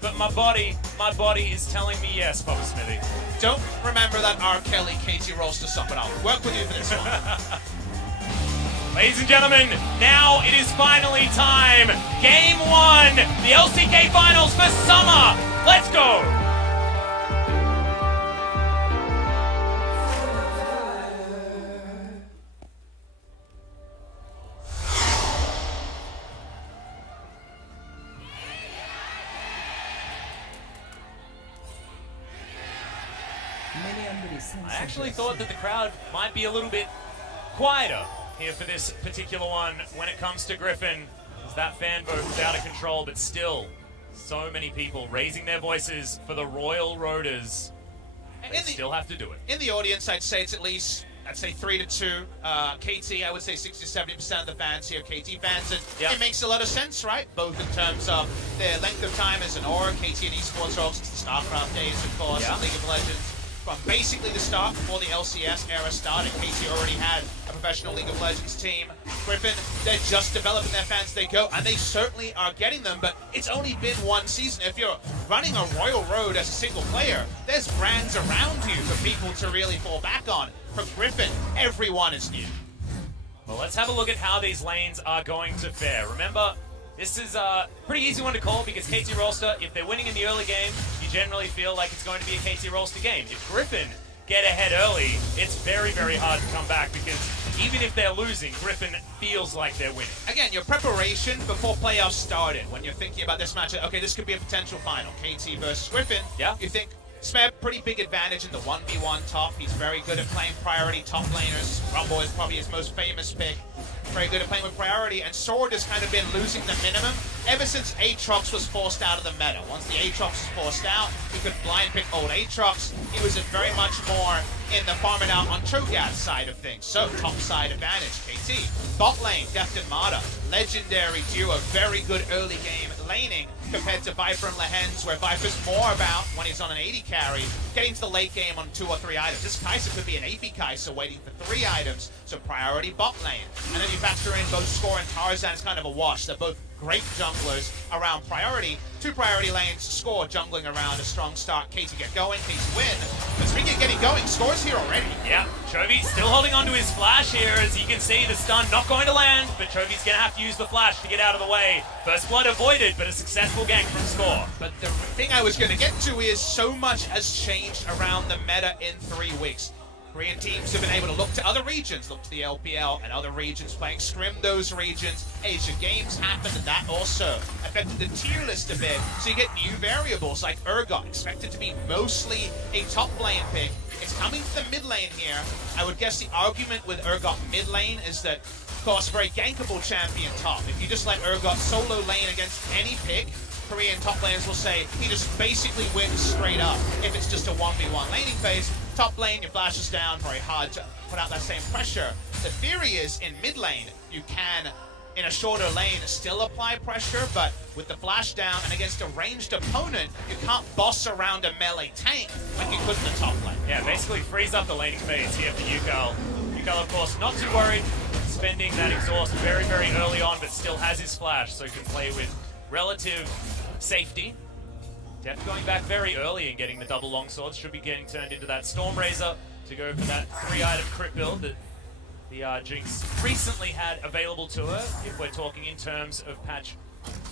but my body is telling me yes, Papa Smithy. Don't remember that R. Kelly, KT Rolster song, but I'll work with you for this one. Ladies and gentlemen, now it is finally time. Game 1, the LCK Finals for summer. Let's go. I actually thought that the crowd might be a little bit quieter here for this particular one when it comes to Griffin, as that fan vote was out of control, but still, so many people raising their voices for the Royal Roaders. They still have to do it. In the audience, I'd say it's at least, 3-2. KT, I would say 60-70% of the fans here, KT fans, and yep. It makes a lot of sense, right? Both in terms of their length of time as an aura, KT and esports are also the StarCraft days, of course, and League of Legends. From basically the start, before the LCS era started, KT already had a professional League of Legends team. Griffin, they're just developing their fans as they go, and they certainly are getting them, but it's only been one season. If you're running a Royal Road as a single player, there's brands around you for people to really fall back on. For Griffin, everyone is new. Well, let's have a look at how these lanes are going to fare. Remember, this is a pretty easy one to call because KT Rolster, if they're winning in the early game, you generally feel like it's going to be a KT Rolster game. If Griffin get ahead early, it's very, very hard to come back because even if they're losing, Griffin feels like they're winning. Again, your preparation before playoffs started, when you're thinking about this matchup, okay, this could be a potential final, KT versus Griffin, you think, Smeb, pretty big advantage in the 1v1 top. He's very good at playing priority top laners. Rumble is probably his most famous pick. Very good at playing with priority, and Sword has kind of been losing the minimum ever since Aatrox was forced out of the meta. Once the Aatrox was forced out, he could blind pick old Aatrox. He was very much more in the farm it out on Cho'Gath side of things. So, top side advantage, KT. Bot lane, Deft and Mata. Legendary duo, very good early game laning compared to Viper and Lehens, where Viper's more about, when he's on an 80 carry, getting to the late game on 2 or 3 items. This Kai'Sa could be an AP Kai'Sa waiting for 3 items, so priority bot lane. And then you factor in both Score and Tarzan, it's kind of a wash. They're both great junglers around priority. 2 priority lanes, Score jungling around a strong start. KT get going, KT win. But speaking of getting going, Score's here already. Yeah, Chovy still holding on to his flash here. As you can see, the stun not going to land, but Chovy's going to have to use the flash to get out of the way. First blood avoided, but a successful gank from Score. But the thing I was going to get to is so much has changed around the meta in 3 weeks. Korean teams have been able to look to other regions, look to the LPL and other regions, playing scrim those regions. Asia Games happened, and that also affected the tier list a bit. So you get new variables like Urgot, expected to be mostly a top lane pick. It's coming to the mid lane here. I would guess the argument with Urgot mid lane is that, of course, a very gankable champion top. If you just let Urgot solo lane against any pick, Korean top laners will say he just basically wins straight up. If it's just a 1v1 laning phase, top lane, your flash is down, very hard to put out that same pressure. The theory is in mid lane, you can, in a shorter lane, still apply pressure, but with the flash down and against a ranged opponent, you can't boss around a melee tank like you could in the top lane. Yeah, basically freeze up the laning phase here for Yukal. Yukal, of course, not too worried, spending that exhaust very, very early on, but still has his flash, so he can play with relative safety. Deft going back very early and getting the double longswords. Should be getting turned into that Stormrazor to go for that 3-item crit build that the Jinx recently had available to her, if we're talking in terms of patch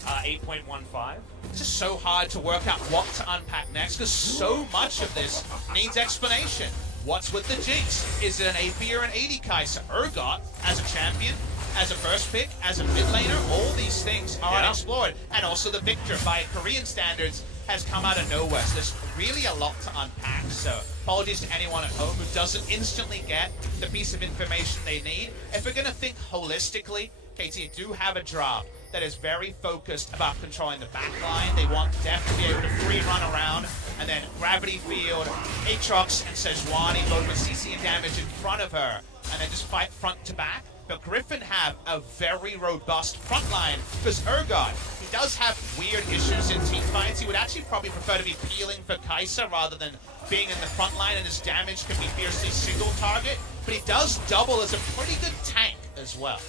8.15. It's just so hard to work out what to unpack next because so much of this needs explanation. What's with the Jinx? Is it an AP or an AD Kai'Sa? Urgot as a champion, as a first pick, as a mid laner, all these things are unexplored. And also the Victor, by Korean standards, has come out of nowhere. So there's really a lot to unpack. So apologies to anyone at home who doesn't instantly get the piece of information they need. If we're going to think holistically, KT do have a draft that is very focused about controlling the backline. They want Deft to be able to free run around, and then Gravity Field, Aatrox and Sejuani both with CC and damage in front of her, and then just fight front to back. But Griffin have a very robust front line, because Urgot, he does have weird issues in team fights. He would actually probably prefer to be peeling for Kai'Sa rather than being in the front line, and his damage can be fiercely single target, but he does double as a pretty good tank as well.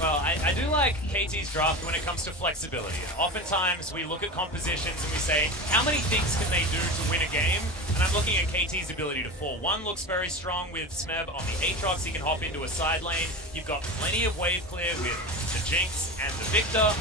Well, I do like KT's draft when it comes to flexibility. Oftentimes we look at compositions and we say, how many things can they do to win a game? And I'm looking at KT's ability to 4-1 looks very strong with Smeb on the Aatrox. He can hop into a side lane. You've got plenty of wave clear with the Jinx and the Victor.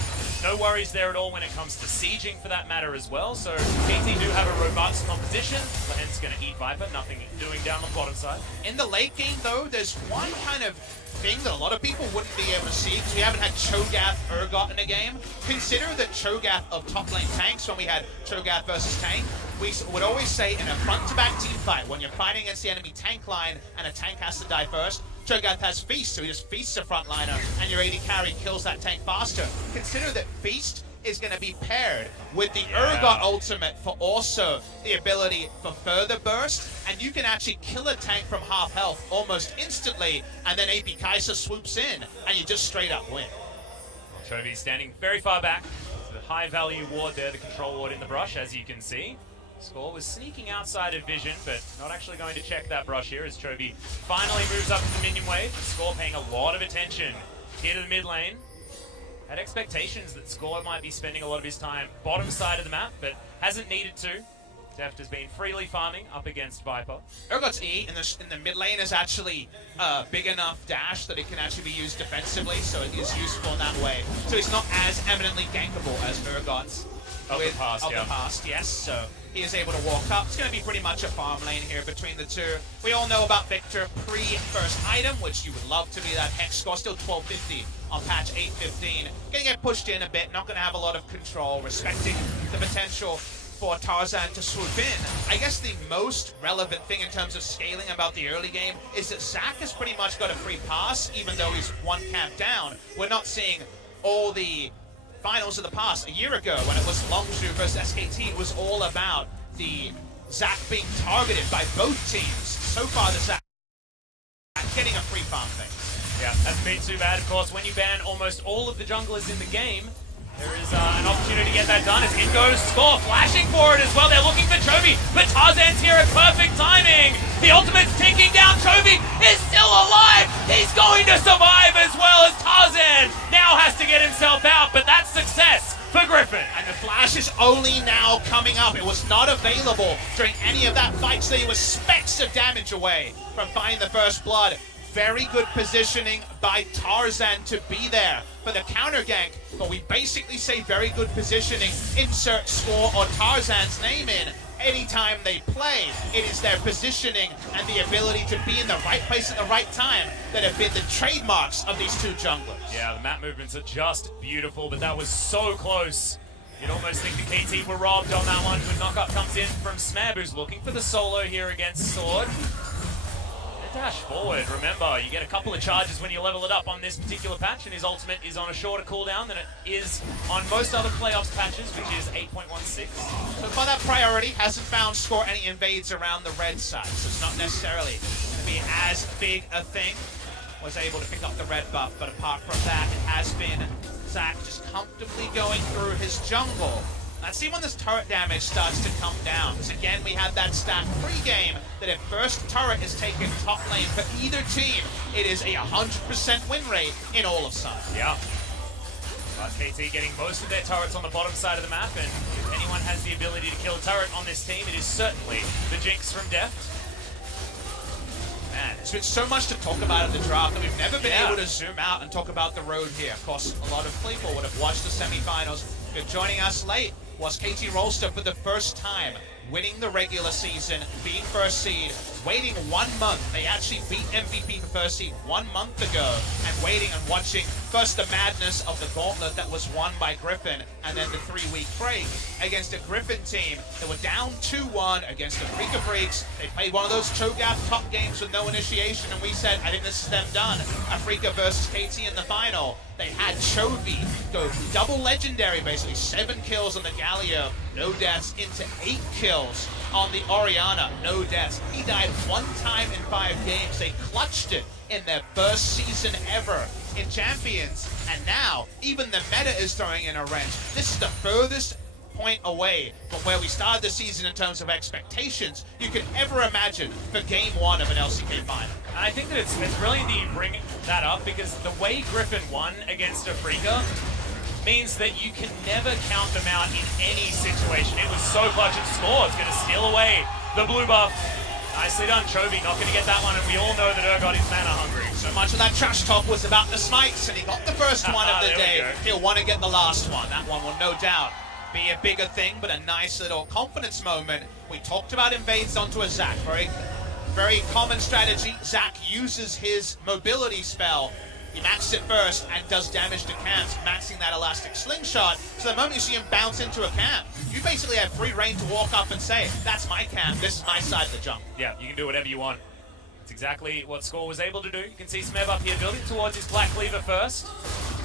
No worries there at all when it comes to sieging for that matter as well. So KT do have a robust composition. Lahen's going to eat Viper, nothing doing down the bottom side. In the late game though, there's one kind of thing that a lot of people wouldn't be able to see because we haven't had Cho'Gath Urgot in a game. Consider that Cho'Gath of top lane tanks, when we had Cho'Gath versus tank, we would always say in a front-to-back team fight, when you're fighting against the enemy tank line and a tank has to die first, Cho'Gath has Feast, so he just feasts a frontliner and your AD carry kills that tank faster. Consider that Feast is going to be paired with the Urgot ultimate for also the ability for further burst, and you can actually kill a tank from half health almost instantly, and then AP Kai'Sa swoops in, and you just straight up win. Chovy standing very far back. The high value ward there, the control ward in the brush, as you can see. Score was sneaking outside of vision, but not actually going to check that brush here as Chovy finally moves up to the minion wave. Score paying a lot of attention here to the mid lane. Had expectations that Score might be spending a lot of his time bottom side of the map, but hasn't needed to. Deft has been freely farming up against Viper. Urgot's E in the mid lane is actually a big enough dash that it can actually be used defensively, so it is useful in that way. So it's not as eminently gankable as Urgot's of the past, yes. So he is able to walk up. It's going to be pretty much a farm lane here between the two. We all know about Victor pre-first item, which you would love to be that Hex score. Still 1250 on patch 8.15. Going to get pushed in a bit, not going to have a lot of control, respecting the potential for Tarzan to swoop in. I guess the most relevant thing in terms of scaling about the early game is that Zac has pretty much got a free pass, even though he's one camp down. We're not seeing all the finals of the past. A year ago, when it was Longzhu versus SKT, it was all about the Zac being targeted by both teams. So far, the Zac getting a free farm thing. Yeah, hasn't been too bad. Of course, when you ban almost all of the junglers in the game, there is an opportunity to get that done as in goes Score, flashing for it as well. They're looking for Chovy, but Tarzan's here at perfect timing. The ultimate's ticking down. Chovy is still alive. He's going to survive as well as Tarzan now has to get himself out, but that's success for Griffin. And the flash is only now coming up. It was not available during any of that fight, so he was specks of damage away from finding the first blood. Very good positioning by Tarzan to be there for the counter gank, but we basically say very good positioning. Insert Score or Tarzan's name in anytime they play. It is their positioning and the ability to be in the right place at the right time that have been the trademarks of these two junglers. Yeah, the map movements are just beautiful, but that was so close. You'd almost think the KT were robbed on that one. Good knockup comes in from Smeb, who's looking for the solo here against Sword. Dash forward. Remember, you get a couple of charges when you level it up on this particular patch, and his ultimate is on a shorter cooldown than it is on most other playoffs patches, which is 8.16. So by that priority, hasn't found Score any invades around the red side, so it's not necessarily going to be as big a thing. Was able to pick up the red buff, but apart from that, it has been Zac just comfortably going through his jungle. Let's see when this turret damage starts to come down, because again, we had that stat pre-game that if first turret is taken top lane for either team, it is a 100% win rate in all of Sun. Yeah. But KT getting most of their turrets on the bottom side of the map, and if anyone has the ability to kill a turret on this team, it is certainly the Jinx from Deft. Man, there's been so much to talk about in the draft that we've never been able to zoom out and talk about the road here. Of course, a lot of people would have watched the semifinals. If you're joining us late, was KT Rolster for the first time winning the regular season, being first seed, waiting 1 month. They actually beat MVP for first seed 1 month ago, and waiting and watching first the madness of the gauntlet that was won by Griffin, and then the 3-week break against a Griffin team that were down 2-1 against the Afrika Freaks. They played one of those Cho'Gath top games with no initiation, and we said, I think this is them done. Afrika versus KT in the final. They had Chovy go double legendary, basically 7 kills on the Galio, no deaths, into 8 kills on the Orianna, no deaths. He died 1 time in 5 games. They clutched it in their first season ever in Champions. And now, even the meta is throwing in a wrench. This is the furthest point away from where we started the season in terms of expectations you could ever imagine for game 1 of an LCK final. And I think that it's really neat you bring that up, because the way Griffin won against Afrika means that you can never count them out in any situation. It was so clutch and score. It's going to steal away the blue buff. Nicely done, Chovy, not going to get that one, and we all know that Urgot is mana hungry. So much of that trash talk was about the smites, and he got the first one of the day. He'll want to get the last one. That one will no doubt be a bigger thing, but a nice little confidence moment. We talked about invades onto a Zac. Very common strategy. Zac uses his mobility spell. He maxes it first and does damage to camps, maxing that elastic slingshot. So the moment you see him bounce into a camp, you basically have free reign to walk up and say, that's my camp, this is my side of the jump. Yeah, you can do whatever you want. It's exactly what Score was able to do. You can see Smeb up here building towards his Black Cleaver first.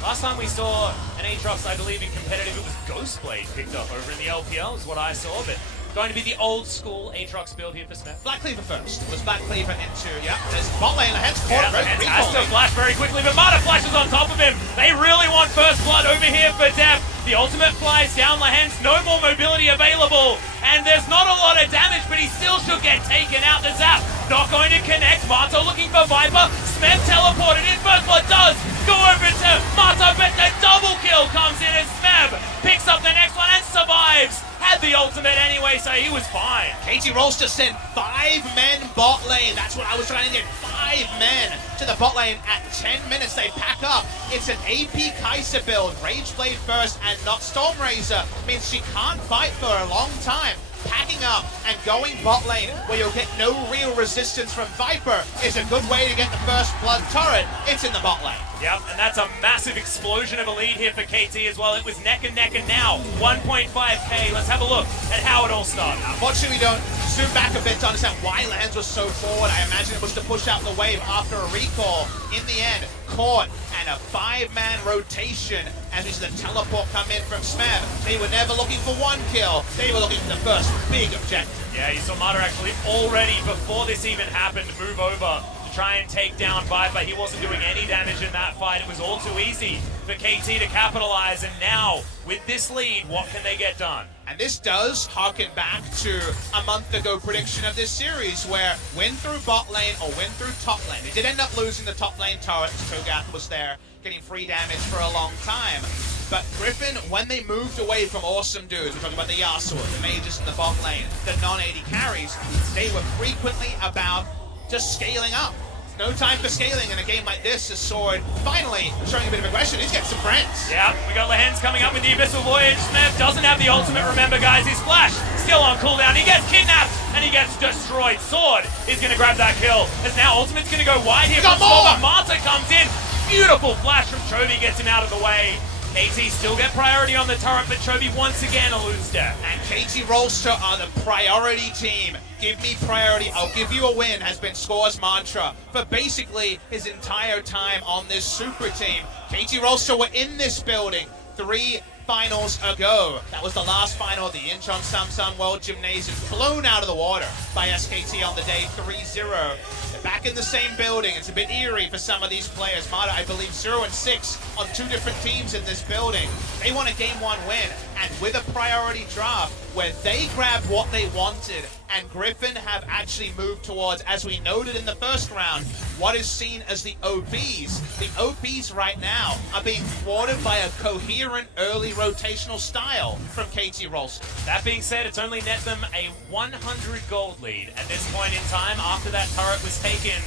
Last time we saw an Aatrox, I believe in competitive, it was Ghostblade picked up over in the LPL, is what I saw, but going to be the old school Aatrox build here for Smeb. Black Cleaver first. Was Black Cleaver into, there's bot lane, Hens caught it, Hens has to flash very quickly, but Mata flashes on top of him. They really want first blood over here for Def. The ultimate flies down Lahens, no more mobility available, and there's not a lot of damage, but he still should get taken out. The zap not going to connect. Mata looking for Viper. Smeb teleported in. First blood does go over to Mata, but the double kill comes in as Smeb picks up the next one and survives. Had the ultimate anyway, so he was fine. KT Rolster sent 5 men bot lane. That's what I was trying to get. 5 men to the bot lane at 10 minutes. They pack up. It's an AP Kai'Sa build. Rageblade first and not Stormrazor. Means she can't fight for a long time. Packing up and going bot lane where you'll get no real resistance from Viper is a good way to get the first blood turret. It's in the bot lane. Yep, and that's a massive explosion of a lead here for KT as well. It was neck and neck, and now 1.5k. Let's have a look at how it all started. Unfortunately, we don't zoom back a bit to understand why Lahens was so forward. I imagine it was to push out the wave after a recall. In the end, caught, and a 5-man rotation as we see the teleport come in from Smeb. They were never looking for one kill. They were looking for the first big objective. Yeah, you saw Mata actually already, before this even happened, move over to try and take down Viper. He wasn't doing any damage in that fight. It was all too easy for KT to capitalize, and now, with this lead, what can they get done? And this does harken back to a month ago prediction of this series where win through bot lane or win through top lane. They did end up losing the top lane turret as Kogath was there getting free damage for a long time. But Griffin, when they moved away from awesome dudes, we're talking about the Yasuo, the mages in the bot lane, the non-AD carries, they were frequently about just scaling up. No time for scaling in a game like this as Sword finally showing a bit of aggression. He's getting some friends. Yeah, we got Lahens coming up with the Abyssal Voyage. Smeb doesn't have the ultimate, remember guys, his flash still on cooldown. He gets kidnapped and he gets destroyed. Sword is going to grab that kill as now ultimate's going to go wide here from Sword, but Mata comes in. Beautiful flash from Chovy, gets him out of the way. KT still get priority on the turret, but Chovy once again eludes death. And KT Rolster are the priority team. Give me priority, I'll give you a win, has been Score's mantra for basically his entire time on this super team. KT Rolster were in this building 3 finals ago. That was the last final of the Incheon Samsung World Gymnasium, blown out of the water by SKT on the day 3-0. They're back in the same building. It's a bit eerie for some of these players. Mata, I believe, 0-6 on 2 different teams in this building. They want a game 1 win, and with a priority draft where they grabbed what they wanted, and Griffin have actually moved towards, as we noted in the first round, what is seen as the OBs. The OBs right now are being thwarted by a coherent early rotational style from KT Rolster. That being said, it's only net them a 100 gold lead at this point in time after that turret was taken.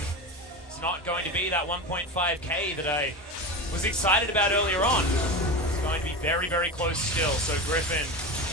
It's not going to be that 1.5k that I was excited about earlier on. It's going to be very, very close still, so Griffin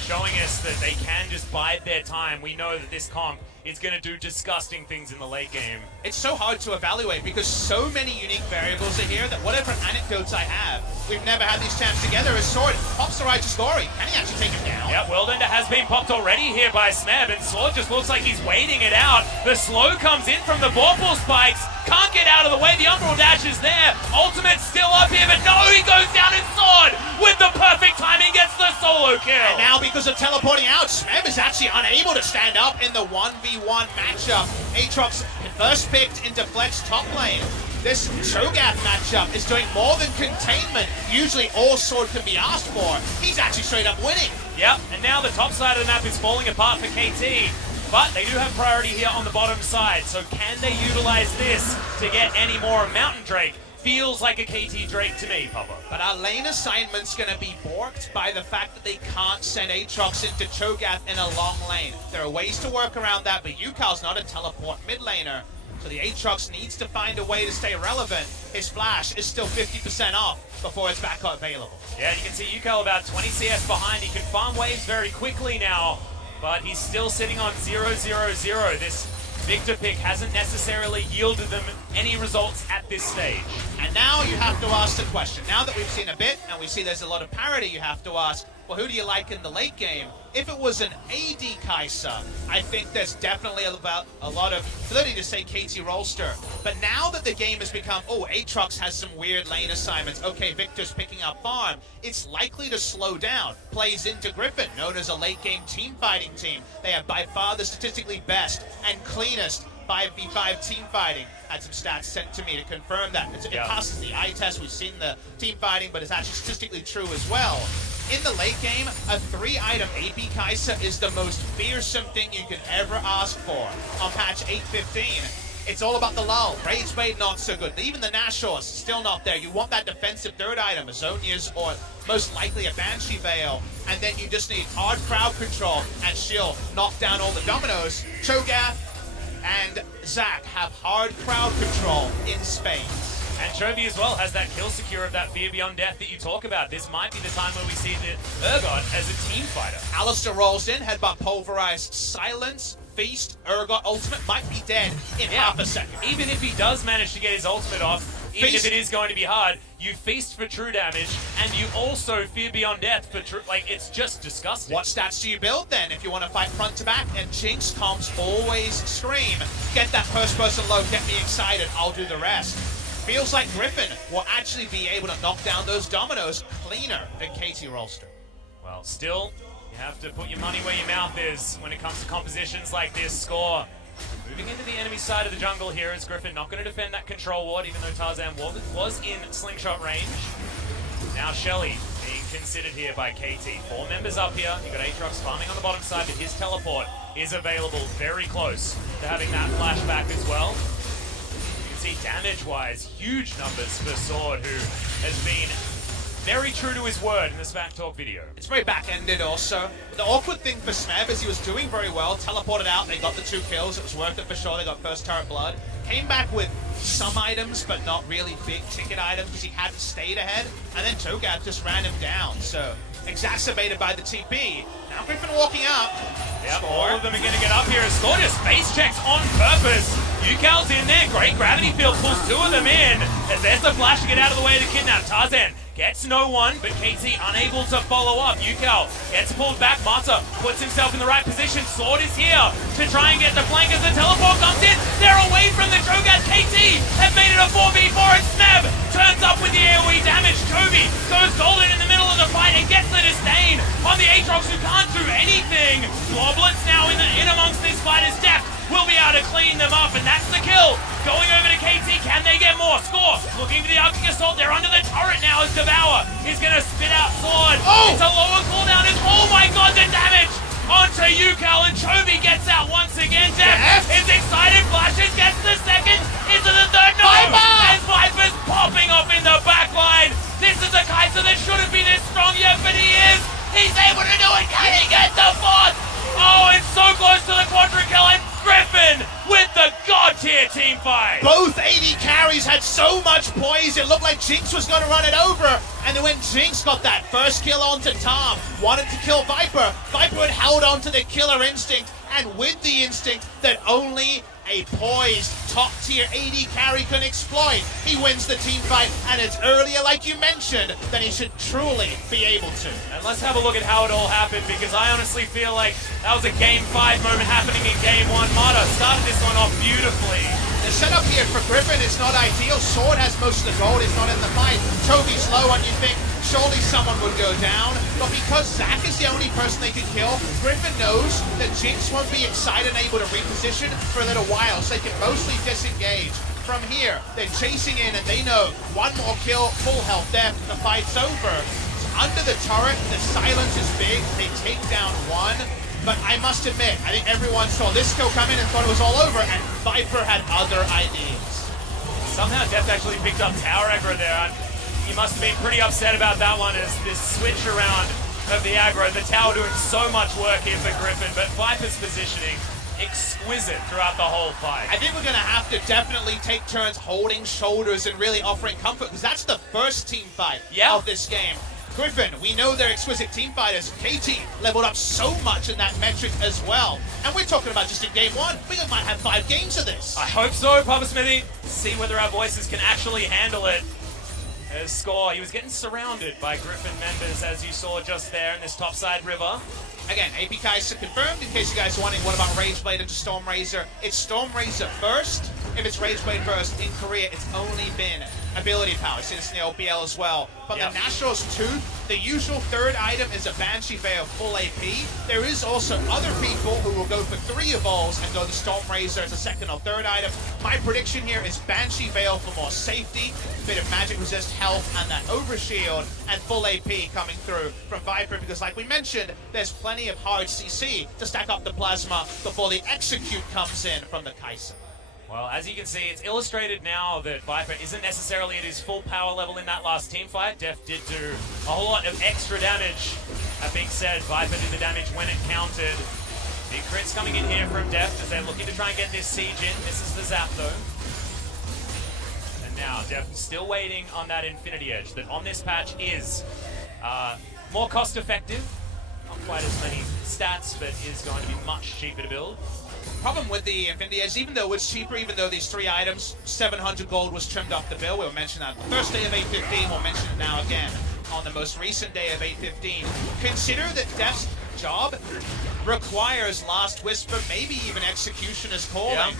showing us that they can just bide their time. We know that this comp is going to do disgusting things in the late game. It's so hard to evaluate because so many unique variables are here that whatever anecdotes I have, we've never had these champs together as Sword pops the right to Story. Can he actually take him down? Yeah, Worldender has been popped already here by Smeb, and Sword just looks like he's waiting it out. The slow comes in from the Vorpal spikes. Can't get out of the way. The Umbral Dash is there. Ultimate's still up here, but no, he goes down, and Sword with the perfect timing gets the solo kill. And now because of teleporting out, Smeb is actually unable to stand up in the 1v1 matchup. Aatrox first picked into Fletch top lane. this Cho'Gath matchup is doing more than containment. Usually all Sword can be asked for. He's actually straight up winning. Yep, and now the top side of the map is falling apart for KT. But they do have priority here on the bottom side, so can they utilize this to get any more of Mountain Drake? Feels like a KT Drake to me, Papa. But our lane assignment's going to be borked by the fact that they can't send Aatrox into Cho'Gath in a long lane. There are ways to work around that, but Yukal's not a teleport mid laner, so the Aatrox needs to find a way to stay relevant. His flash is still 50% off before it's back available. Yeah, you can see Yukal about 20 CS behind. He can farm waves very quickly now, but he's still sitting on 0-0-0. This Victor pick hasn't necessarily yielded them any results at this stage. And now you have to ask the question. Now that we've seen a bit and we see there's a lot of parity, you have to ask, well, who do you like in the late game? If it was an AD Kai'Sa, I think there's definitely a lot of ability to say KT Rolster. But now that the game has become, oh, Aatrox has some weird lane assignments. Okay, Victor's picking up farm. It's likely to slow down. Plays into Griffin, known as a late game team fighting team. They have by far the statistically best and cleanest 5v5 team fighting. Had some stats sent to me to confirm that. It passes the eye test. We've seen the team fighting, but it's actually statistically true as well. In the late game, a 3-item AP Kai'Sa is the most fearsome thing you can ever ask for. On patch 8.15, it's all about the lull. Rage Blade not so good. Even the Nashor's still not there. You want that defensive third item, a Zhonya's or most likely a Banshee Veil, and then you just need hard crowd control, and she'll knock down all the dominoes. Cho'Gath and Zac have hard crowd control in spades. And Chovy as well has that kill secure of that Fear Beyond Death that you talk about. This might be the time where we see the Urgot as a team fighter. Alistar rolls in, headbutt pulverized, silence, feast, Urgot ultimate might be dead in half a second. Even if he does manage to get his ultimate off, even if it is going to be hard, you feast for true damage, and you also Fear Beyond Death for true, like, it's just disgusting. What stats do you build then if you want to fight front to back? And Jinx comms always scream, get that first person low, get me excited, I'll do the rest. Feels like Griffin will actually be able to knock down those dominoes cleaner than KT Rolster. Well, still, you have to put your money where your mouth is when it comes to compositions like this. Score. Moving into the enemy side of the jungle here is Griffin, not going to defend that control ward, even though Tarzan was in slingshot range. Now Shelly being considered here by KT. 4 members up here. You've got Aatrox farming on the bottom side, but his teleport is available very close to having that flashback as well. See, damage-wise, huge numbers for Sword, who has been very true to his word in the Smack Talk video. It's very back-ended also. The awkward thing for Smeb is he was doing very well, teleported out, they got the 2 kills, it was worth it for sure, they got first turret blood. Came back with some items, but not really big ticket items because he hadn't stayed ahead, and then Cho'Gath just ran him down, so exacerbated by the TP. Now Griffin walking up. Yep, all of them are going to get up here. Score just space checks on purpose. Yukal's in there. Great gravity field pulls 2 of them in. As there's the flash to get out of the way of the kidnap. Tarzan gets no one, but KT unable to follow up. Yukal gets pulled back. Mata puts himself in the right position. Sword is here to try and get the flank as the teleport comes in. They're away from the Cho'Gath. KT have made it a 4v4 and Smeb turns up with the AoE damage. Chovy goes golden in the middle of the fight and gets the disdain on the Aatrox, who can't do anything. Globlets now in amongst this fight is Deft. Will be able to clean them up, and that's the kill. Going over to KT, can they get more? Score, looking for the Arctic Assault. They're under the turret now as Devour is going to spit out Sword. Oh! It's a lower cooldown. Oh my god, the damage onto Yukal, and Chovy gets out once again. Deft is excited, flashes, gets the second, into the third. No! And Viper's popping off in the back line. This is a Kai'Sa that shouldn't be this strong yet, but he is. He's able to do it. Can he get the 4th? Oh, it's so close to the quadra kill, and Griffin with the god tier team fight. Both AD carries had so much poise, it looked like Jinx was going to run it over. And then when Jinx got that first kill onto Tom, wanted to kill Viper, Viper had held on to the killer instinct, and with the instinct that only a poised top-tier AD carry can exploit, he wins the team fight, and it's earlier, like you mentioned, than he should truly be able to. And let's have a look at how it all happened, because I honestly feel like that was a Game 5 moment happening in Game 1. Mata started this one off beautifully. The setup here for Griffin is not ideal. Sword has most of the gold, he's not in the fight. Chovy's low, and you think surely someone would go down, but because Zac is the only person they can kill, Griffin knows that Jinx won't be excited and able to reposition for a little while, so they can mostly disengage. from here. They're chasing in and they know one more kill, full health death, the fight's over. Under the turret, the silence is big. They take down one, but I must admit, I think everyone saw this kill come in and thought it was all over, and Viper had other ideas. Somehow Deft actually picked up tower aggro there, and he must have been pretty upset about that one as this switch around of the aggro. The tower doing so much work here for Griffin, but Viper's positioning exquisite throughout the whole fight. I think we're going to have to definitely take turns holding shoulders and really offering comfort, because that's the first team fight of this game. Griffin, we know they're exquisite team fighters. KT leveled up so much in that metric as well. And we're talking about just in game one. We might have 5 games of this. I hope so, Papa Smithy. See whether our voices can actually handle it. His score, he was getting surrounded by Griffin members, as you saw just there in this topside river. Again, AP Kai'Sa confirmed, in case you guys are wondering what about Rageblade into Stormrazor. It's Stormrazor first. If it's Rageblade first, in Korea, it's only been ability power, since in the OBL as well. But the Nationals 2, the usual third item is a Banshee Veil full AP. There is also other people who will go for 3 evolves and go the Stormrazor as a second or third item. My prediction here is Banshee Veil for more safety, a bit of magic resist health, and that overshield, and full AP coming through from Viper, because like we mentioned, there's plenty of hard CC to stack up the plasma before the execute comes in from the Kai'Sa. Well, as you can see, it's illustrated now that Viper isn't necessarily at his full power level in that last team fight. Def did do a whole lot of extra damage. That being said, Viper did the damage when it counted. Big crits coming in here from Def as they're looking to try and get this siege in. Misses the zap though. And now Def still waiting on that Infinity Edge that on this patch is more cost effective. Not quite as many stats, but is going to be much cheaper to build. Problem with the Infinity Edge, even though it's cheaper, even though these 3 items, 700 gold was trimmed off the bill. We'll mention that on the first day of 8.15. We'll mention it now again on the most recent day of 8.15. Consider that Def's job requires Last Whisper, maybe even Executioner's Calling.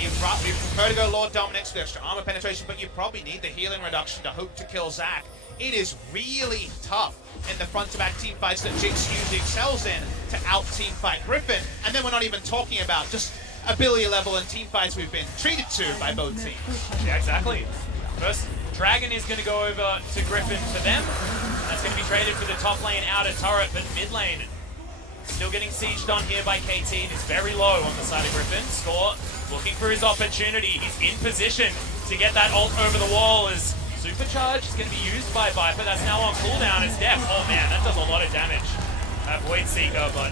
You prefer to go Lord Dominix with extra armor penetration, but you probably need the healing reduction to hope to kill Zac. It is really tough in the front-to-back team fights that Jinx usually excels in to out-team fight Griffin. And then we're not even talking about just ability level and team fights we've been treated to by both teams. Yeah, exactly. First, Dragon is going to go over to Griffin for them. That's going to be traded for the top lane outer turret, but mid lane still getting sieged on here by KT. It is very low on the side of Griffin. Score looking for his opportunity. He's in position to get that ult over the wall as Supercharge is going to be used by Viper. That's now on cooldown. It's Def. Oh man, that does a lot of damage. That Void Seeker, but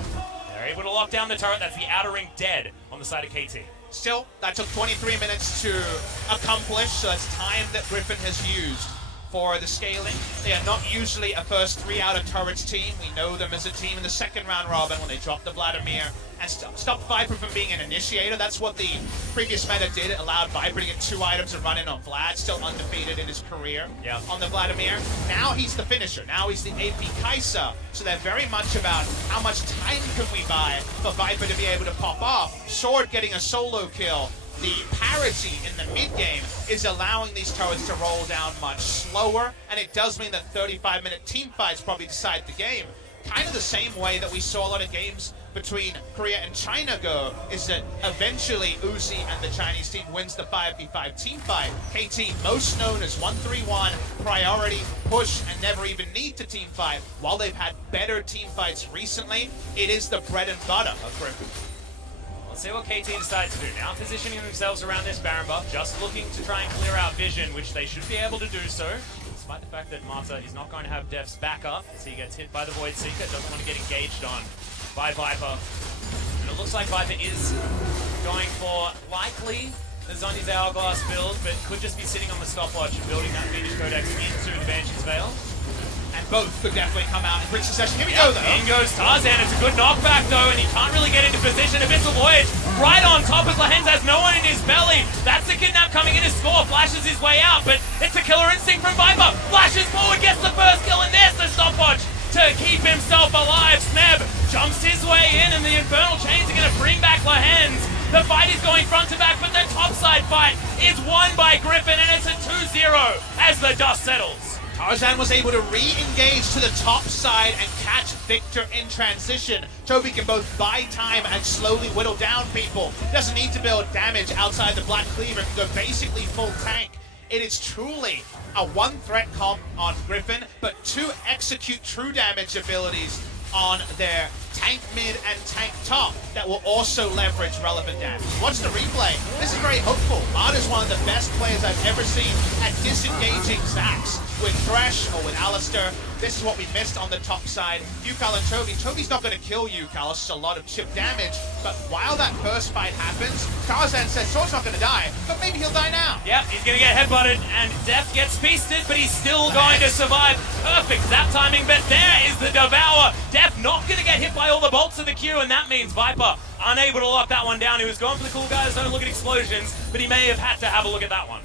they're able to lock down the turret. That's the outer ring dead on the side of KT. Still, that took 23 minutes to accomplish, so that's time that Griffin has used for the scaling. They are not usually a first 3 outer turrets team. We know them as a team in the second round robin when they dropped the Vladimir and stopped Viper from being an initiator. That's what the previous meta did. It allowed Viper to get 2 items and run in on Vlad, still undefeated in his career on the Vladimir. Now he's the finisher. Now he's the AP Kai'Sa. So they're very much about how much time can we buy for Viper to be able to pop off. Sword getting a solo kill. The parity in the mid-game is allowing these turrets to roll down much slower, and it does mean that 35-minute team fights probably decide the game. Kind of the same way that we saw a lot of games between Korea and China go, is that eventually Uzi and the Chinese team wins the 5v5 team fight. KT, most known as 1-3-1, priority, push, and never even need to team fight. While they've had better team fights recently, it is the bread and butter of Griffin. Let's see what KT decides to do. Now positioning themselves around this Baron buff, just looking to try and clear out vision, which they should be able to do so. Despite the fact that Mata is not going to have Def's backup, as he gets hit by the Void Seeker, doesn't want to get engaged on by Viper. And it looks like Viper is going for likely the Zondi's Hourglass build, but could just be sitting on the stopwatch and building that Phoenix Codex into the Banshee's Veil. And both could definitely come out in quick succession. Here we go, though. In goes Tarzan. It's a good knockback, though, and he can't really get into position. Abyssal Voyage right on top as Lahenz has no one in his belly. That's the kidnap coming in to score. Flashes his way out, but it's a killer instinct from Viper. Flashes forward, gets the first kill, and there's the stopwatch to keep himself alive. Smeb jumps his way in, and the Infernal Chains are going to bring back Lahenz. The fight is going front to back, but the topside fight is won by Griffin, and it's a 2-0 as the dust settles. Tarzan was able to re-engage to the top side and catch Victor in transition. Chovy can both buy time and slowly whittle down people. Doesn't need to build damage outside the Black Cleaver, can go basically full tank. It is truly a one-threat comp on Griffin, but two execute true damage abilities on their tank mid and tank top that will also leverage relevant damage. Watch the replay. This is very hopeful. Mod is one of the best players I've ever seen at disengaging Zax with Thresh or with Alistair. This is what we missed on the top side. Yukal and Chovy. Chovy's not going to kill Yukal. It's just a lot of chip damage. But while that first fight happens, Tarzan says Sword's not going to die, but maybe he'll die now. Yep, he's going to get headbutted, and Def gets feasted, but he's still going to survive. Perfect zap timing, but there is the Devour. Def not going to get hit by all the bolts of the Q, and that means Viper unable to lock that one down. He was going for the cool guys, don't look at explosions, but he may have had to have a look at that one.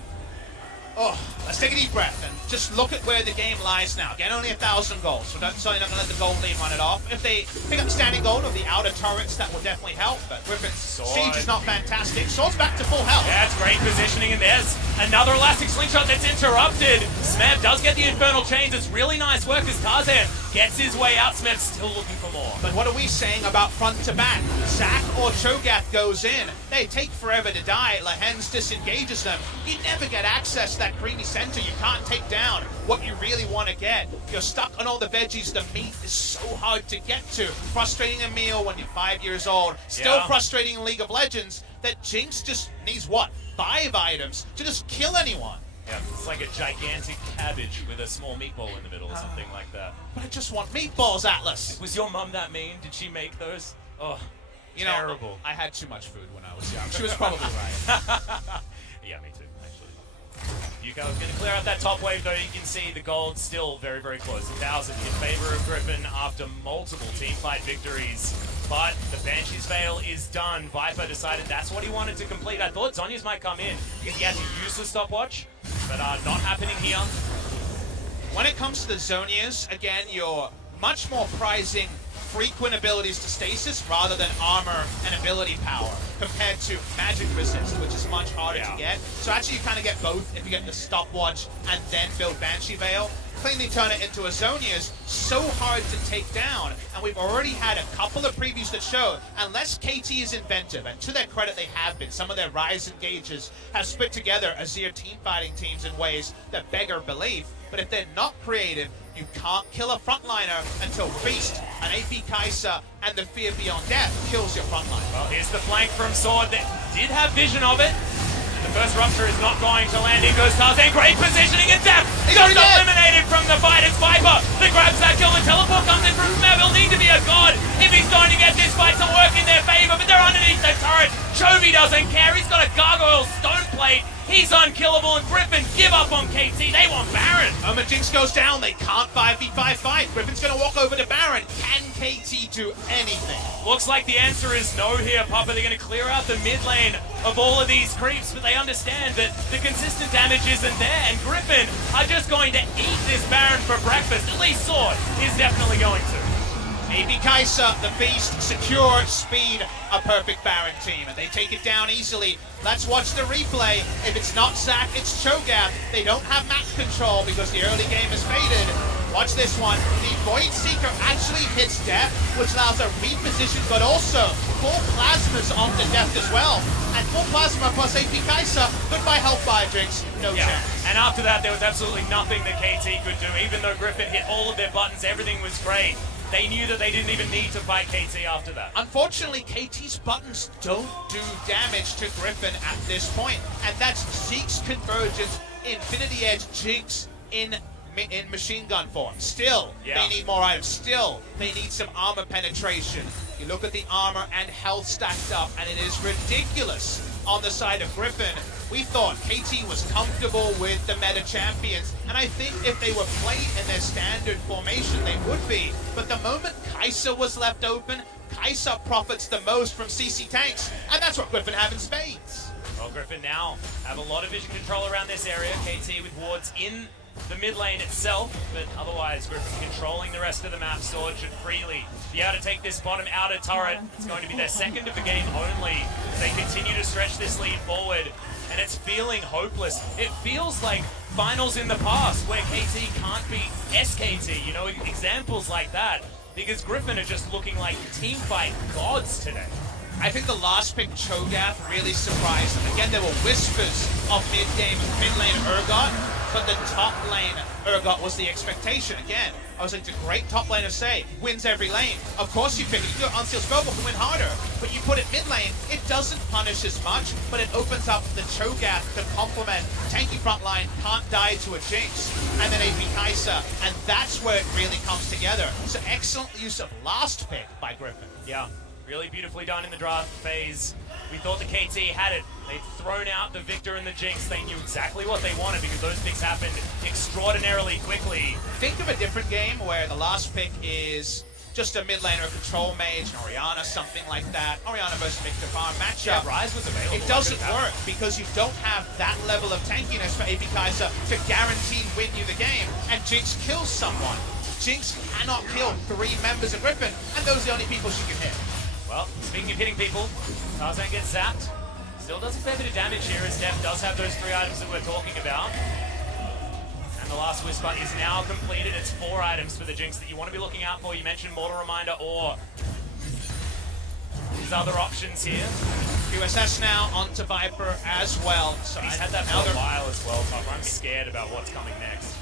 Oh, let's take a deep breath and just look at where the game lies now. Again, only 1,000 gold, so certainly not going to let the gold lead run it off. If they pick up standing gold of the outer turrets, that will definitely help, but Griffin's siege is not fantastic. Sword's back to full health. Yeah, it's great positioning, and there's another elastic slingshot that's interrupted. Smeb does get the infernal chains. It's really nice work as Tarzan gets his way out. Smeb's still looking for more. But what are we saying about front to back? Zac or Cho'Gath goes in. They take forever to die. Lehens disengages them. You never get access to that creamy center. You can't take down what you really want to get. You're stuck on all the veggies. The meat is so hard to get to. Frustrating a meal when you're 5 years old. Still frustrating in League of Legends that Jinx just needs, what, 5 items to just kill anyone. Yeah, it's like a gigantic cabbage with a small meatball in the middle or something like that. But I just want meatballs, Atlas. Was your mum that mean? Did she make those? Oh, you terrible. Know, I had too much food when I was young. She was probably right. Yeah, me too, actually. Yuka's going to clear out that top wave, though. You can see the gold still very, very close. 1,000 in favor of Griffin after multiple teamfight victories. But the Banshee's Veil is done. Viper decided that's what he wanted to complete. I thought Zhonya's might come in because he had to use the stopwatch, but not happening here. When it comes to the Zhonya's, again, you're much more prizing frequent abilities to stasis rather than armor and ability power compared to magic resist, which is much harder to get. So actually you kind of get both if you get the stopwatch and then build Banshee Veil. Cleanly turn it into a Zhonya's, so hard to take down, and we've already had a couple of previews that show, unless KT is inventive, and to their credit they have been, some of their Rise engages have split together Azir team fighting teams in ways that beggar belief, but if they're not creative, you can't kill a frontliner until Feast, an AP Kai'Sa, and the Fear Beyond Death kills your frontline. Well, here's the flank from Sword that did have vision of it. The first rupture is not going to land. In goes Tarzan. Great positioning and Def. He got eliminated from the fight as Viper that grabs that kill. The teleport comes in from Smeb. He'll need to be a god if he's going to get this fight to work in their favor. But they're underneath the turret. Chovy doesn't care. He's got a gargoyle stone plate. He's unkillable, and Griffin give up on KT. They want Baron. Jinx goes down. They can't 5v5 fight. Griffin's going to walk over to Baron. Can KT do anything? Looks like the answer is no here, Papa. They're going to clear out the mid lane of all of these creeps, but they understand that the consistent damage isn't there, and Griffin are just going to eat this Baron for breakfast. At least Sword is definitely going to. AP Kai'Sa, the Beast, secure, speed, a perfect Baron team, and they take it down easily. Let's watch the replay. If it's not Zac, it's Cho'Gath. They don't have map control because the early game is faded. Watch this one. The Void Seeker actually hits Def, which allows a reposition, but also full plasmas onto Def as well. And full plasma plus AP Kai'Sa, goodbye Hellfire Drinks, no chance. And after that, there was absolutely nothing that KT could do. Even though Griffin hit all of their buttons, everything was great. They knew that they didn't even need to fight KT after that. Unfortunately, KT's buttons don't do damage to Griffin at this point. And that's Zeke's Convergence, Infinity Edge, Jinx in machine gun form. Still, they need more items. Still, they need some armor penetration. You look at the armor and health stacked up, and it is ridiculous on the side of Griffin. We thought KT was comfortable with the meta champions, and I think if they were playing in their standard formation, they would be. But the moment Kai'Sa was left open, Kai'Sa profits the most from CC tanks, and that's what Griffin have in spades. Well, Griffin now have a lot of vision control around this area. KT with wards in the mid lane itself, but otherwise Griffin controlling the rest of the map. Sword should freely be able to take this bottom outer turret. It's going to be their second of the game only. They continue to stretch this lead forward, and it's feeling hopeless. It feels like finals in the past where KT can't beat SKT, you know, examples like that, because Griffin are just looking like teamfight gods today. I think the last pick, Cho'Gath, really surprised them. Again, there were whispers of mid-game, mid-lane Urgot, but the top lane Urgot was the expectation. Again, I was like, it's a great top laner say, wins every lane. Of course you pick it, you do Unsealed Spellbook and win harder, but you put it mid lane, it doesn't punish as much, but it opens up the Cho'Gath to complement tanky front line, can't die to a Jinx, and then AP Kai'Sa, and that's where it really comes together. So excellent use of last pick by Griffin. Yeah. Really beautifully done in the draft phase. We thought the KT had it. They'd thrown out the Victor and the Jinx. They knew exactly what they wanted because those picks happened extraordinarily quickly. Think of a different game where the last pick is just a mid laner, control mage, an Orianna, something like that. Orianna versus Victor farm matchup. Yeah, Ryze was available. It doesn't work because you don't have that level of tankiness for AP Kai'Sa to guarantee win you the game, and Jinx kills someone. Jinx cannot kill 3 members of Griffin, and those are the only people she can hit. Well, speaking of hitting people, Tarzan gets zapped. Still does a fair bit of damage here as Def does have those 3 items that we're talking about. And the last Whisper is now completed. It's 4 items for the Jinx that you want to be looking out for. You mentioned Mortal Reminder or these other options here. USS now onto Viper as well. So he's had that for a while as well, Papa. I'm scared about what's coming next.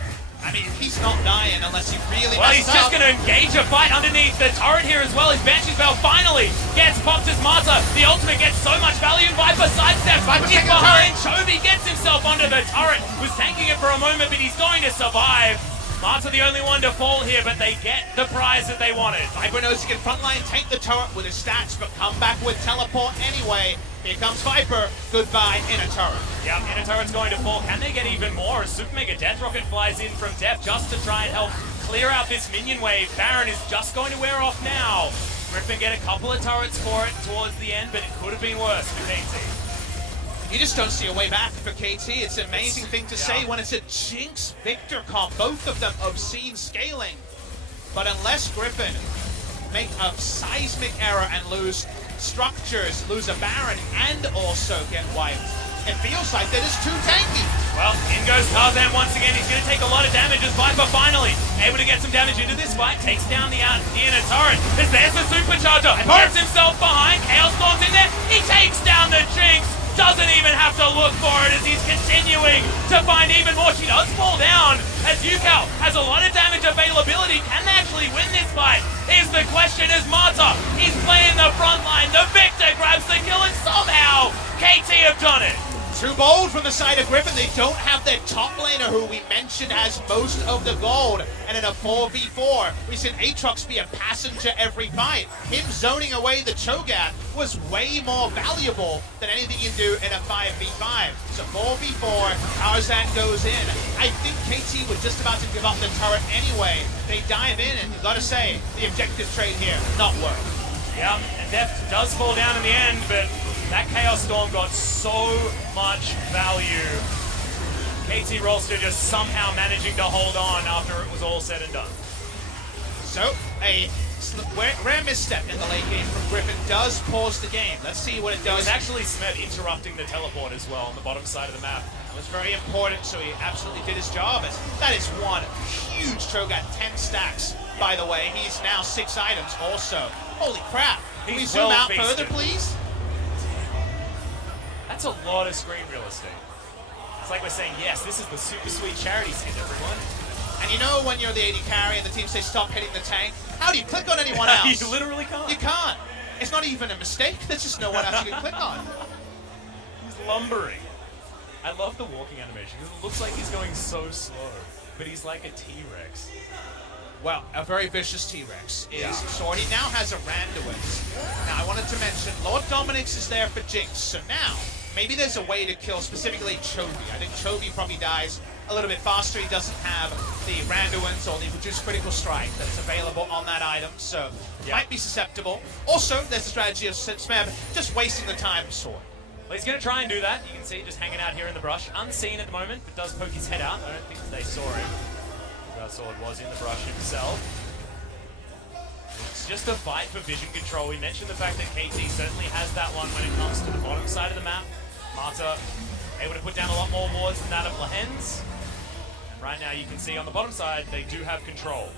I mean, he's not dying unless he really well, he's just going to engage a fight underneath the turret here as well. His Banshee's Bell finally gets popped as Marta. The ultimate gets so much value. Viper sidesteps. He's behind. Chovy gets himself onto the turret. Was tanking it for a moment, but he's going to survive. Marta the only one to fall here, but they get the prize that they wanted. Viper knows he can frontline tank the turret with his stats, but come back with teleport anyway. Here comes Viper. Goodbye, inner turret. Yeah, inner turret's going to fall. Can they get even more? A Super Mega Death Rocket flies in from Def just to try and help clear out this minion wave. Baron is just going to wear off now. Griffin get a couple of turrets for it towards the end, but it could have been worse for KT. You just don't see a way back for KT. It's an amazing thing to say when it's a Jinx Victor comp. Both of them obscene scaling. But unless Griffin make a seismic error and lose structures, lose a Baron, and also get wiped, it feels like they're just too tanky. Well, in goes Tarzan once again. He's going to take a lot of damage as Viper finally able to get some damage into this fight. Takes down the inner turret. There's the supercharger. Gets himself behind. Chaos Storm's in there. He takes down the Jinx. Doesn't even have to look for it as he's continuing to find even more. She does fall down as Yukao has a lot of damage availability. Can they actually win this fight? Is the question as Marta, he's playing the front line. The Victor grabs the kill and somehow KT have done it. Too bold from the side of Griffin. They don't have their top laner, who we mentioned has most of the gold. And in a 4v4, we've seen Aatrox be a passenger every fight. Him zoning away the Cho'Gath was way more valuable than anything you do in a 5v5. So 4v4, Tarzan goes in. I think KT was just about to give up the turret anyway. They dive in, and you've got to say, the objective trade here, not work. Yeah, and Def does fall down in the end, but that Chaos Storm got so much value. KT Rolster just somehow managing to hold on after it was all said and done. So, a rare misstep in the late game from Griffin does pause the game. Let's see what it does. It was actually Smeb interrupting the teleport as well on the bottom side of the map. It was very important, so he absolutely did his job. That is one huge Cho'Gath, 10 stacks, by the way. He's now 6 items also. Holy crap. Can we zoom out further, please? That's a lot of screen real estate. It's like we're saying, yes, this is the super sweet charity scene, everyone. And you know when you're the AD carry and the team says stop hitting the tank, how do you click on anyone else? You literally can't. You can't. It's not even a mistake. There's just no one else you can click on. He's lumbering. I love the walking animation because it looks like he's going so slow, but he's like a T-Rex. Well, a very vicious T-Rex is Sword. He now has a Randuin. Now, I wanted to mention, Lord Dominik's is there for Jinx, so now, maybe there's a way to kill specifically Chovy. I think Chovy probably dies a little bit faster. He doesn't have the Randuins or the reduced critical strike that's available on that item, so might be susceptible. Also, there's the strategy of Smeb just wasting the time Sword. Well, he's going to try and do that. You can see just hanging out here in the brush. Unseen at the moment, but does poke his head out. I don't think they saw him. Sword was in the brush himself. It's just a fight for vision control. We mentioned the fact that KT certainly has that one when it comes to the bottom side of the map. Marta able to put down a lot more wards than that of Lehens. And right now you can see on the bottom side, they do have control.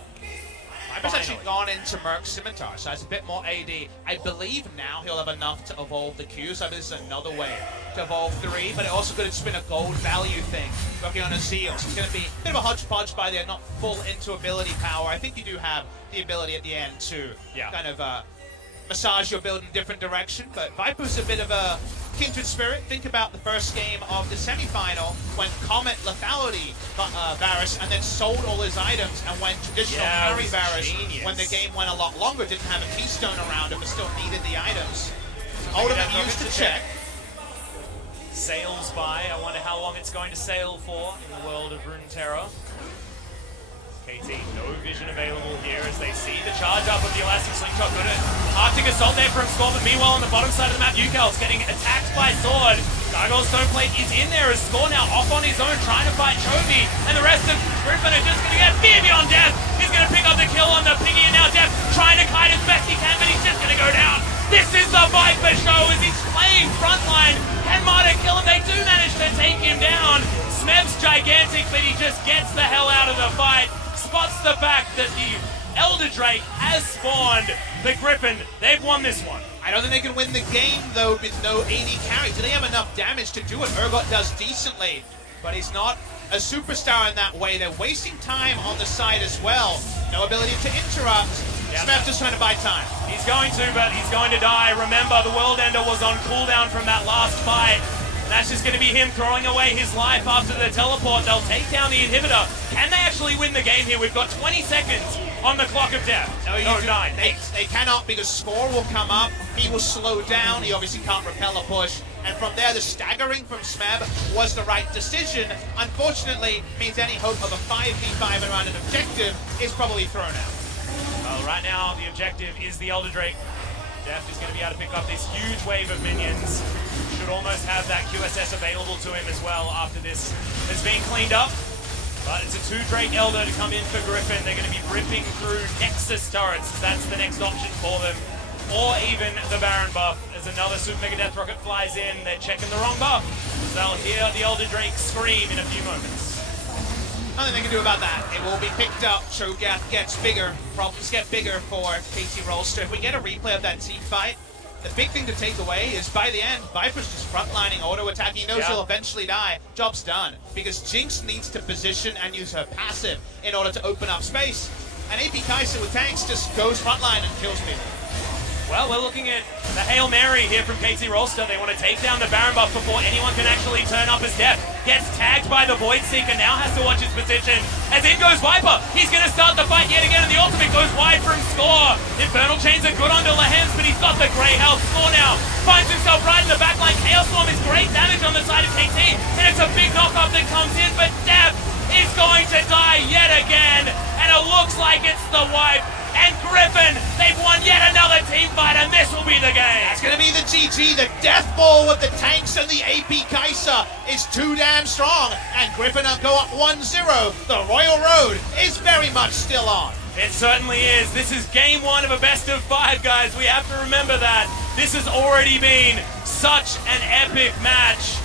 Viper's actually gone into Merc's Scimitar, so has a bit more AD. I believe now he'll have enough to evolve the Q, so this is another way to evolve 3, but it also could spin a gold value thing, working on a Zeal. So it's going to be a bit of a hodgepodge by there, not full into ability power. I think you do have the ability at the end to kind of massage your build in a different direction, but Viper's a bit of a kindred spirit. Think about the first game of the semifinal when Comet lethality got Varus and then sold all his items, and when traditional carry Varus, when the game went a lot longer, didn't have a keystone around him but still needed the items. Ultimate used to check. Sails by. I wonder how long it's going to sail for in the world of Runeterra. KT, no vision available here as they see the charge up of the Elastic Slingshot. Good Arctic Assault there from Score, but meanwhile on the bottom side of the map, Ukal's getting attacked by Sword. Gargoyle's Stoneplate is in there as Score now off on his own, trying to fight Chovy, and the rest of Griffin are just going to get fear beyond death. He's going to pick up the kill on the Piggy, and now Death trying to kite as best he can, but he's just going to go down. This is the Viper show as he's playing frontline. Can Marta kill him? They do manage to take him down. Smeb's gigantic, but he just gets the hell out of the fight. Spots the fact that the Elder Drake has spawned the Griffin. They've won this one. I don't think they can win the game, though, with no AD carry. Do they have enough damage to do it? Urgot does decently, but he's not a superstar in that way. They're wasting time on the side as well. No ability to interrupt. Smeb just trying to buy time. He's going to, but he's going to die. Remember, the World Ender was on cooldown from that last fight. And that's just going to be him throwing away his life after the teleport. They'll take down the inhibitor. Can they actually win the game here? We've got 20 seconds on the clock of death. No, 9, 8. They cannot, because Score will come up. He will slow down. He obviously can't repel a push. And from there, the staggering from Smeb was the right decision. Unfortunately, means any hope of a 5v5 around an objective is probably thrown out. Well, right now, the objective is the Elder Drake. Death is going to be able to pick up this huge wave of minions. Should almost have that QSS available to him as well after this has been cleaned up. But it's a 2-Drake Elder to come in for Griffin. They're going to be ripping through Nexus turrets. That's the next option for them. Or even the Baron buff as another Super Mega Death Rocket flies in. They're checking the wrong buff. So they'll hear the Elder Drake scream in a few moments. Nothing they can do about that. It will be picked up. Cho'Gath gets bigger. Problems get bigger for KT Rolster. If we get a replay of that team fight, the big thing to take away is by the end, Viper's just frontlining, auto-attacking. He knows he'll eventually die. Job's done. Because Jinx needs to position and use her passive in order to open up space. And AP Kai'Sa with tanks just goes frontline and kills people. Well, we're looking at the Hail Mary here from KT Rolster. They want to take down the Baron buff before anyone can actually turn up as Death. Gets tagged by the Void Seeker, now has to watch his position. As in goes Viper. He's going to start the fight yet again, and the ultimate goes wide from Score. Infernal Chains are good onto Lehens, but he's got the Grey Health. Score now finds himself right in the back line. Chaos Storm is great damage on the side of KT, and it's a big knockup that comes in, but Death is going to die yet again, and it looks like it's the wipe. And Griffin, they've won yet another team fight, and this will be the game. That's going to be the GG. The death ball with the tanks and the AP Kai'Sa is too damn strong. And Griffin will go up 1-0. The Royal Road is very much still on. It certainly is. This is game 1 of a best of 5, guys. We have to remember that. This has already been such an epic match.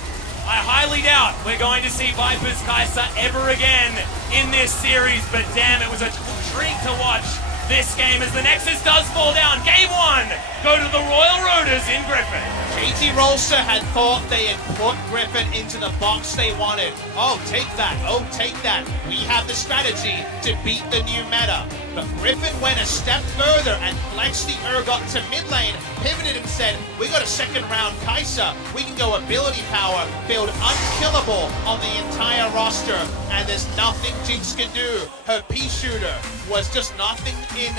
I highly doubt we're going to see Viper's Kai'Sa ever again in this series, but damn, it was a treat to watch this game as the Nexus does fall down. Game 1, go to the Royal Roaders in Griffin. KT Rolster had thought they had put Griffin into the box they wanted. Oh, take that. Oh, take that. We have the strategy to beat the new meta. But Griffin went a step further and flexed the Urgot to mid lane, pivoted and said, we got a second round Kai'Sa. We can go ability power, build unkillable on the entire roster, and there's nothing Jinx can do. Her pea shooter was just nothing in